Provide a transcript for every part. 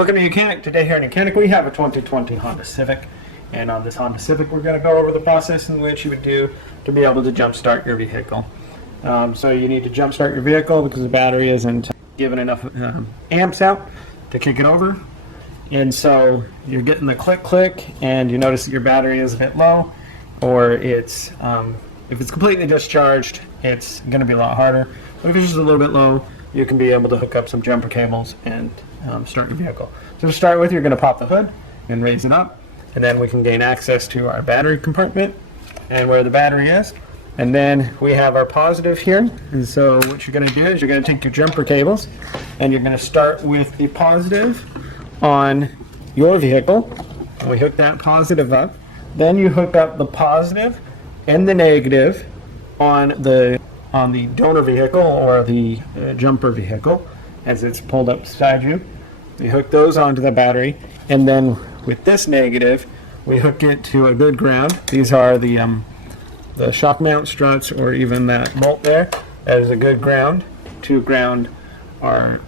Welcome to YOUCANIC. Today here in YOUCANIC we have a 2020 Honda Civic, and on this Honda Civic we're going to go over the process in which you would do to be able to jump start your vehicle. So you need to jump start your vehicle because the battery isn't giving enough amps out to kick it over, and so you're getting the click and you notice that your battery is a bit low, or it's if it's completely discharged it's going to be a lot harder, but if it's just a little bit low you can be able to hook up some jumper cables and start your vehicle. So to start with, you're going to pop the hood and raise it up, and then we can gain access to our battery compartment and where the battery is. And then we have our positive here, and so what you're going to do is you're going to take your jumper cables and you're going to start with the positive on your vehicle, and we hook that positive up. Then you hook up the positive and the negative on the donor vehicle or the jumper vehicle as it's pulled up beside you. We hook those onto the battery, and then with this negative we hook it to a good ground. These are the shock mount struts, or even that bolt there as a good ground to ground our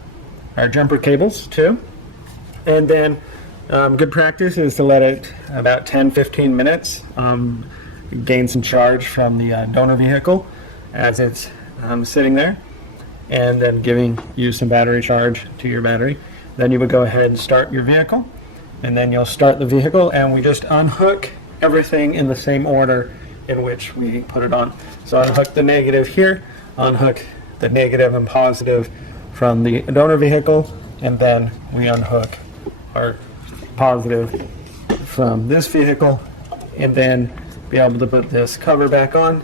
jumper cables too. And then good practice is to let it about 10-15 minutes gain some charge from the donor vehicle as it's sitting there, and then giving you some battery charge to your battery. Then you would go ahead and start your vehicle, and then you'll start the vehicle, and we just unhook everything in the same order in which we put it on. So unhook the negative here, unhook the negative and positive from the donor vehicle, and then we unhook our positive from this vehicle, and then be able to put this cover back on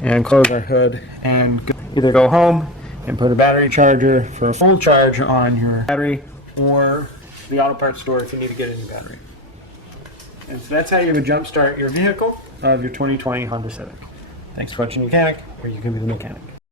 and close our hood and either go home and put a battery charger for a full charge on your battery, or the auto parts store if you need to get a new battery. And so that's how you would jump start your vehicle of your 2020 Honda Civic. Thanks for watching YOUCANIC, where you can be the mechanic.